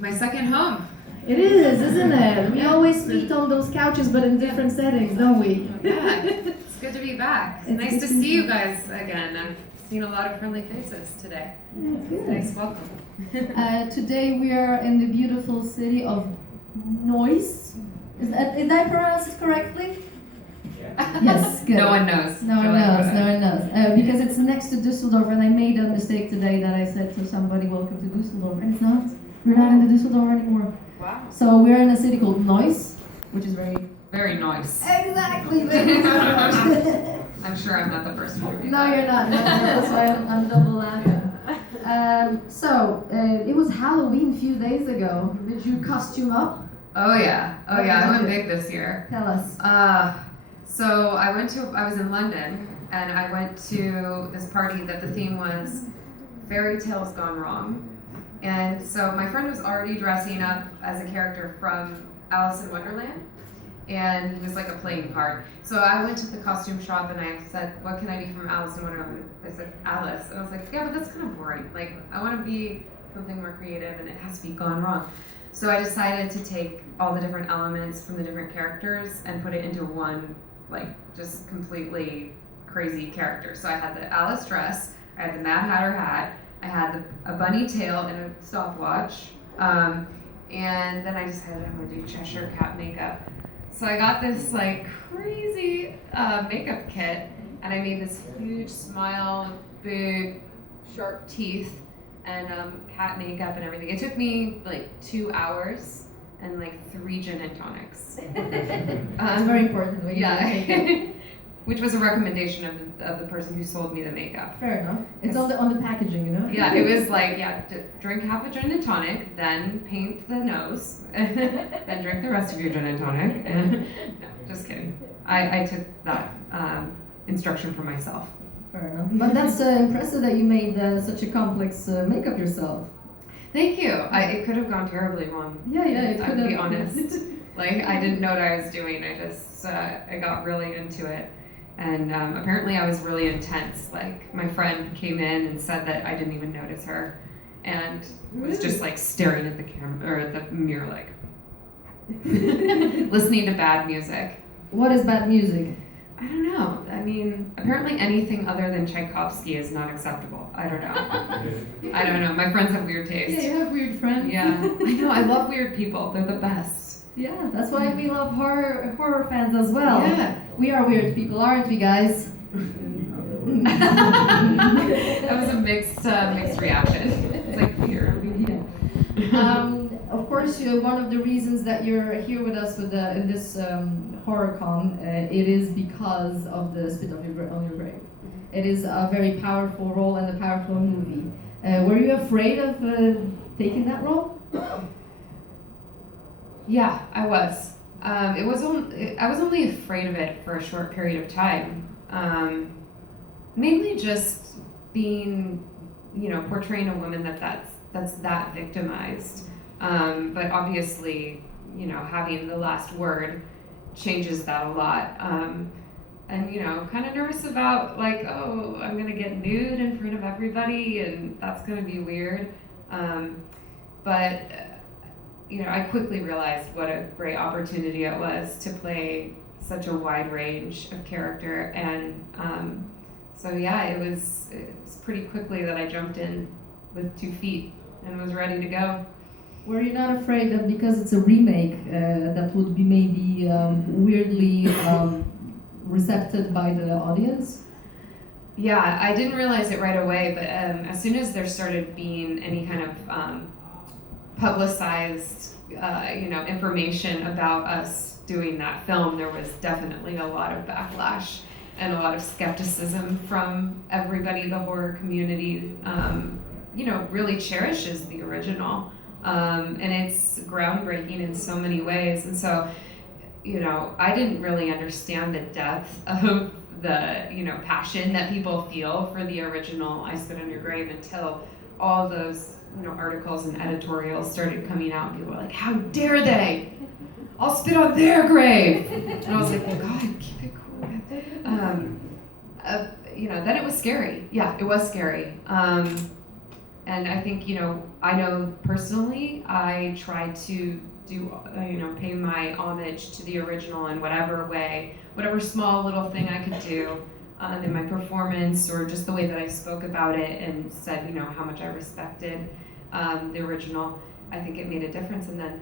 my second home. It is, isn't it? We always meet on those couches, but in different settings, don't we? Yeah, it's good to be back. It's nice to see you guys again. I've seen a lot of friendly faces today. That's good. Nice welcome. Today we are in the beautiful city of Neuss. Did I pronounce it correctly? Yes, good. No one knows. No one knows. Because it's next to Düsseldorf, and I made a mistake today that I said to somebody, welcome to Düsseldorf, and it's not. We're not in the Düsseldorf anymore. Wow. So we're in a city called Neuss, which is very... Very nice. Exactly, very nice. I'm sure I'm not the first one to do No, that. you're not. That's why I'm double laughing. It was Halloween a few days ago. Did you costume up? Oh yeah. I went big this year. Tell us. So I was in London, and I went to this party that the theme was fairy tales gone wrong. And so my friend was already dressing up as a character from Alice in Wonderland, and he was like a playing part. So I went to the costume shop and I said, what can I be from Alice in Wonderland? They said, Alice. And I was like, yeah, but that's kind of boring. Like, I want to be something more creative, and it has to be gone wrong. So I decided to take all the different elements from the different characters and put it into one, like, just completely crazy character. So I had the Alice dress, I had the Mad Hatter hat, I had a bunny tail and a stopwatch, and then I decided I'm going to do Cheshire Cat makeup. So I got this like crazy makeup kit, and I made this huge smile, big, sharp teeth, and cat makeup and everything. It took me like 2 hours and like 3 gin and tonics. That's very important. When you do makeup. Which was a recommendation of the person who sold me the makeup. Fair enough. It's on the packaging, you know? Yeah, it was like, drink half a gin and tonic, then paint the nose, then drink the rest of your gin and tonic. And, no, just kidding. I took that instruction for myself. Fair enough. But that's impressive that you made such a complex makeup yourself. Thank you. It could have gone terribly wrong. Yeah, it could have. I'll be honest. Like, I didn't know what I was doing. I got really into it. And apparently I was really intense. Like, my friend came in and said that I didn't even notice her, and was just like staring at the camera or at the mirror, like listening to bad music. What is bad music? I don't know. I mean, apparently anything other than Tchaikovsky is not acceptable. I don't know. My friends have weird taste. Yeah, you have weird friends. Yeah, I know. I love weird people. They're the best. Yeah, that's why we love horror fans as well. Yeah. We are weird people, aren't we, guys? That was a mixed reaction. It's like weird. Of course, one of the reasons that you're here with us in this Horicon, it is because of the Spit on Your Grave. It is a very powerful role and a powerful movie. Were you afraid of taking that role? Yeah, I was. I was only afraid of it for a short period of time. Mainly just being, portraying a woman that's that victimized. But obviously, having the last word changes that a lot. And kind of nervous about like, oh, I'm gonna get nude in front of everybody, and that's gonna be weird. But I quickly realized what a great opportunity it was to play such a wide range of character, and it was pretty quickly that I jumped in with 2 feet and was ready to go. Were you not afraid that because it's a remake that would be maybe weirdly recepted by the audience? Yeah, I didn't realize it right away, but as soon as there started being any kind of publicized, information about us doing that film, there was definitely a lot of backlash and a lot of skepticism from everybody. The horror community, really cherishes the original, and it's groundbreaking in so many ways. And so, I didn't really understand the depth of the, passion that people feel for the original I Spit on Your Grave until all those articles and editorials started coming out, and people were like, how dare they? I'll spit on their grave. And I was like, oh God, keep it cool. Then it was scary. Yeah, it was scary. And I think, I know personally, I try to do, pay my homage to the original in whatever way, whatever small little thing I could do in my performance, or just the way that I spoke about it and said, how much I respected the original. I think it made a difference, and then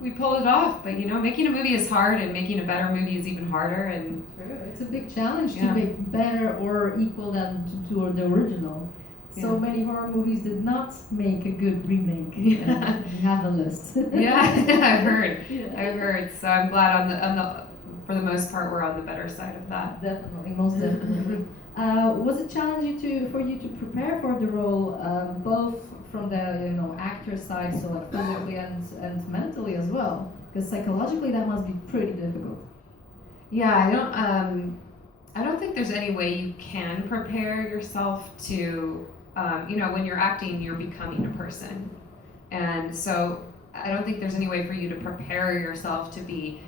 we pulled it off. But making a movie is hard, and making a better movie is even harder. And true. It's a big challenge to make better or equal than to the original. So many horror movies did not make a good remake. Yeah. We have a list. Yeah, I've heard. Yeah. I've heard. So I'm glad on the for the most part we're on the better side of that. Definitely, most definitely. Was it challenging for you to prepare for the role, both from the actor side, so like physically and mentally as well? Because psychologically that must be pretty difficult. Yeah, I don't think there's any way you can prepare yourself to, when you're acting, you're becoming a person. And so I don't think there's any way for you to prepare yourself to be,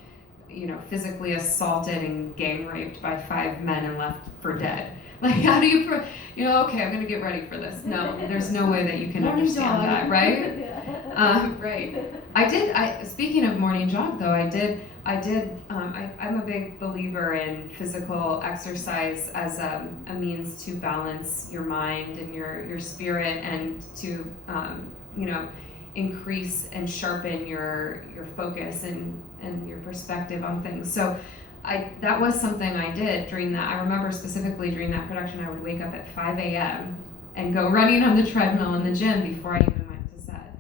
physically assaulted and gang raped by 5 men and left for dead. Like, how do you, okay, I'm going to get ready for this. No, there's no way that you can understand that, right? Right. Speaking of morning jog, though, I'm a big believer in physical exercise as a means to balance your mind and your spirit, and to, increase and sharpen your focus and your perspective on things. So that was something I did during that. I remember specifically during that production, I would wake up at 5 a.m. and go running on the treadmill in the gym before I even went to set,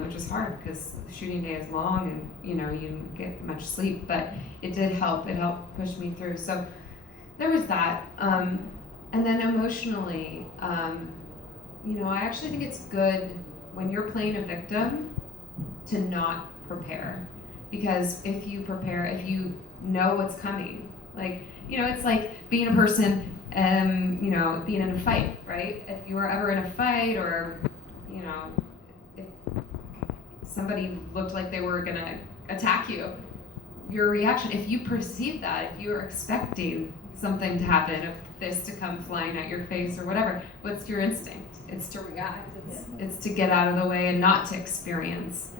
which was hard because the shooting day is long and you don't get much sleep, but it did help. It helped push me through. So there was that. And then emotionally, I actually think it's good when you're playing a victim to not prepare, because if you prepare, if you know what's coming, like, it's like being a person, being in a fight, right? If you were ever in a fight, or, if somebody looked like they were gonna attack you, your reaction, if you perceive that, if you're expecting something to happen, a fist to come flying at your face or whatever, what's your instinct? It's to react. It's to get out of the way and not to experience,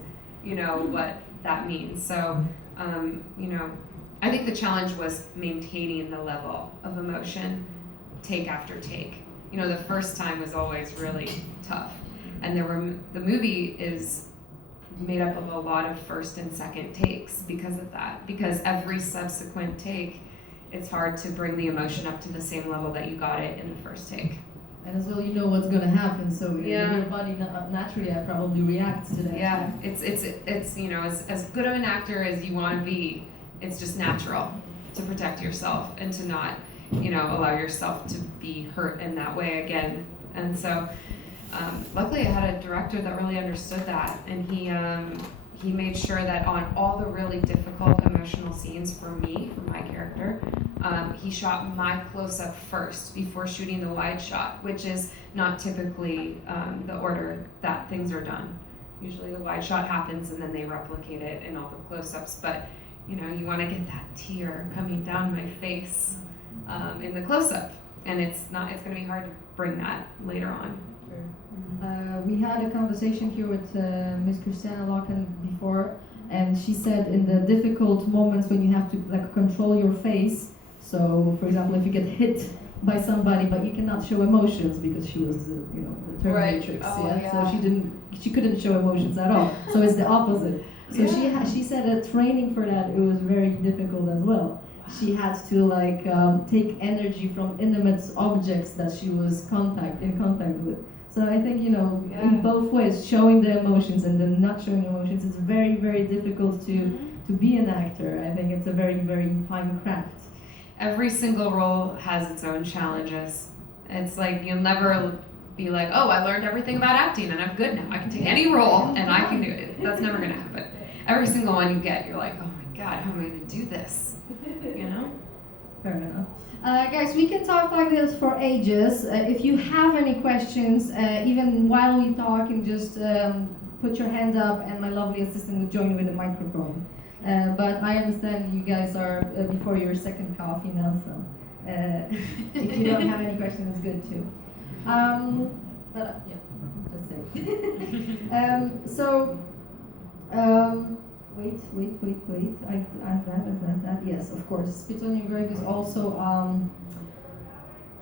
what that means. So, I think the challenge was maintaining the level of emotion, take after take. The first time was always really tough, and the movie is made up of a lot of first and second takes because of that. Because every subsequent take, it's hard to bring the emotion up to the same level that you got it in the first take. And as well, what's going to happen, so your body naturally probably reacts to that. Yeah, it's as good of an actor as you want to be. It's just natural to protect yourself and to not, allow yourself to be hurt in that way again. And so, luckily, I had a director that really understood that, and he made sure that on all the really difficult emotional scenes for me, for my character, he shot my close-up first before shooting the wide shot, which is not typically the order that things are done. Usually the wide shot happens and then they replicate it in all the close-ups, but you want to get that tear coming down my face in the close-up, and it's going to be hard to bring that later on. We had a conversation here with Miss Christiana Locken before, and she said in the difficult moments when you have to control your face. So, for example, if you get hit by somebody, but you cannot show emotions because she was, the Terminatrix, right. So she couldn't show emotions at all. So it's the opposite. So she said that training for that, it was very difficult as well. She had to take energy from inanimate objects that she was in contact with. So I think, in both ways, showing the emotions and then not showing emotions is very, very difficult to be an actor. I think it's a very, very fine craft. Every single role has its own challenges. It's like you'll never be like, oh, I learned everything about acting and I'm good now. I can take any role and I can do it. That's never going to happen. Every single one you get, you're like, oh my God, how am I going to do this? Fair enough. Guys, we can talk like this for ages. If you have any questions, even while we talk, and just put your hand up and my lovely assistant will join you with the microphone. But I understand you guys are before your second coffee now, so if you don't have any questions, it's good too. But yeah. So, wait. I asked that. Yes, of course. Spit on Your Grave is also,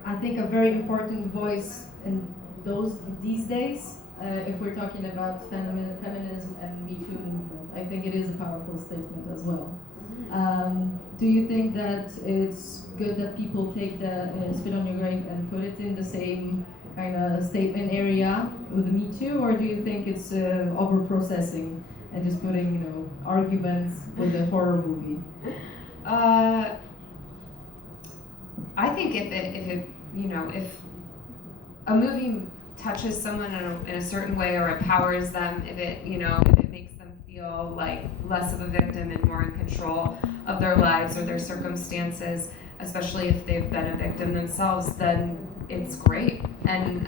I think, a very important voice in these days. If we're talking about feminism and Me Too movement, I think it is a powerful statement as well. Do you think that it's good that people take the Spit on Your Grave and put it in the same kind of statement area with the Me Too, or do you think it's over-processing and just putting, arguments with a horror movie? I think if a movie touches someone in a certain way or empowers them, if it makes them feel like less of a victim and more in control of their lives or their circumstances, especially if they've been a victim themselves, then it's great. And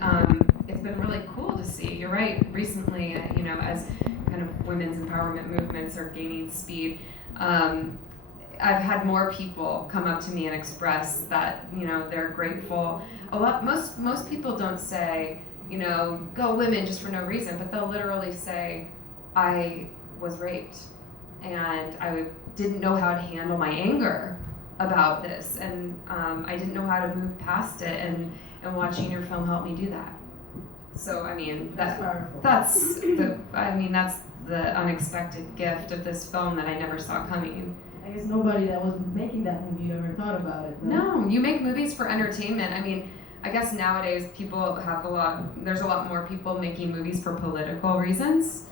it's been really cool to see. You're right. Recently, as kind of women's empowerment movements are gaining speed, I've had more people come up to me and express that they're grateful. Most people don't say go women just for no reason, but they'll literally say, I was raped and I didn't know how to handle my anger about this, and I didn't know how to move past it, and watching your film helped me do that. So That's powerful. that's the unexpected gift of this film that I never saw coming. I guess nobody that was making that movie ever thought about it. No, you make movies for entertainment. I guess nowadays there's a lot more people making movies for political reasons,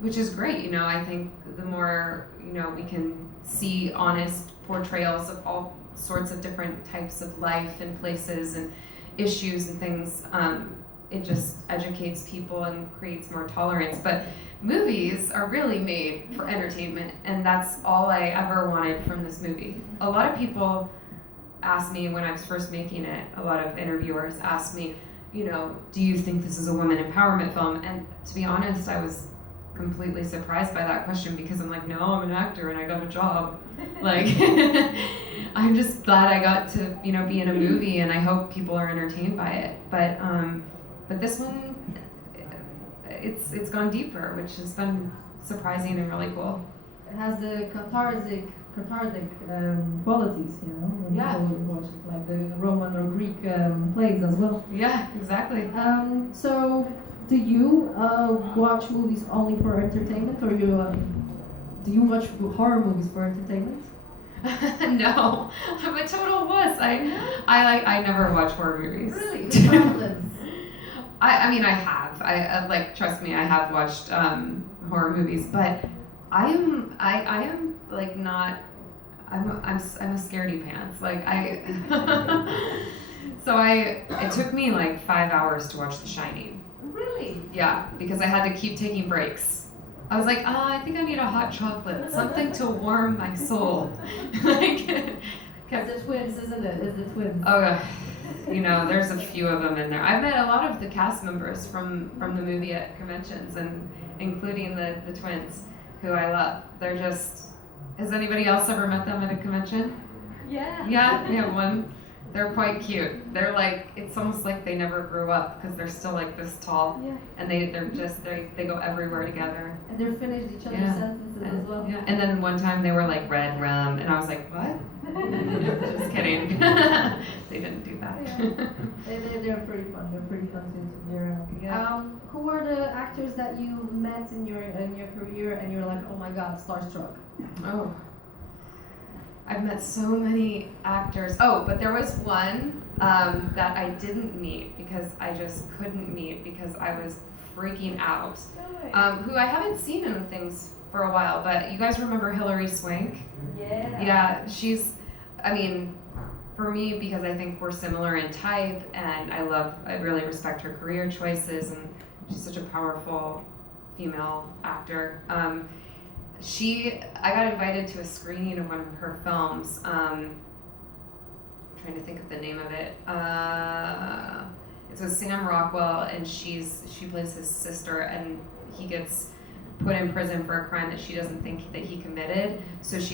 which is great. I think the more, we can see honest portrayals of all sorts of different types of life and places and issues and things, it just educates people and creates more tolerance. But movies are really made for entertainment, and that's all I ever wanted from this movie. A lot of people asked me when I was first making it, a lot of interviewers asked me, do you think this is a women empowerment film? And to be honest, I was completely surprised by that question, because I'm like, no, I'm an actor and I got a job. Like, I'm just glad I got to, be in a movie, and I hope people are entertained by it. But this one, it's gone deeper, which has been surprising and really cool. It has the cathartic qualities, when Yeah. people watch it, like the Roman or Greek plays as well. Yeah, exactly. So, do you watch movies only for entertainment, or do you watch horror movies for entertainment? No, I'm a total wuss. I never watch horror movies. Really? The balance. I have. Trust me, I have watched horror movies, but I am like not. I'm a scaredy pants. It took me like 5 hours to watch The Shining. Really? Yeah, because I had to keep taking breaks. I was like, I think I need a hot chocolate, something to warm my soul. It's the twins, isn't it? It's the twins. Oh, there's a few of them in there. I've met a lot of the cast members from the movie at conventions, and including the twins, who I love. They're just. Has anybody else ever met them at a convention? Yeah. Yeah, we have one. They're quite cute. They're like, it's almost like they never grew up, because they're still like this tall. Yeah. And they go everywhere together. And they're finished each other's sentences as well. Yeah. And then one time they were like red rum, and I was like, what? Just kidding. They didn't do that. Yeah. They're pretty fun. They're pretty fun to be around. Yeah. Who were the actors that you met in your career and you're like, oh my god, starstruck? Oh. I've met so many actors. Oh, but there was one that I didn't meet, because I just couldn't meet, because I was freaking out. Who I haven't seen in things for a while, but you guys remember Hilary Swank? Yeah. Yeah, she's, for me, because I think we're similar in type, and I really respect her career choices, and she's such a powerful female actor. I got invited to a screening of one of her films. I'm trying to think of the name of it. It's with Sam Rockwell, and she plays his sister, and he gets put in prison for a crime that she doesn't think that he committed. So she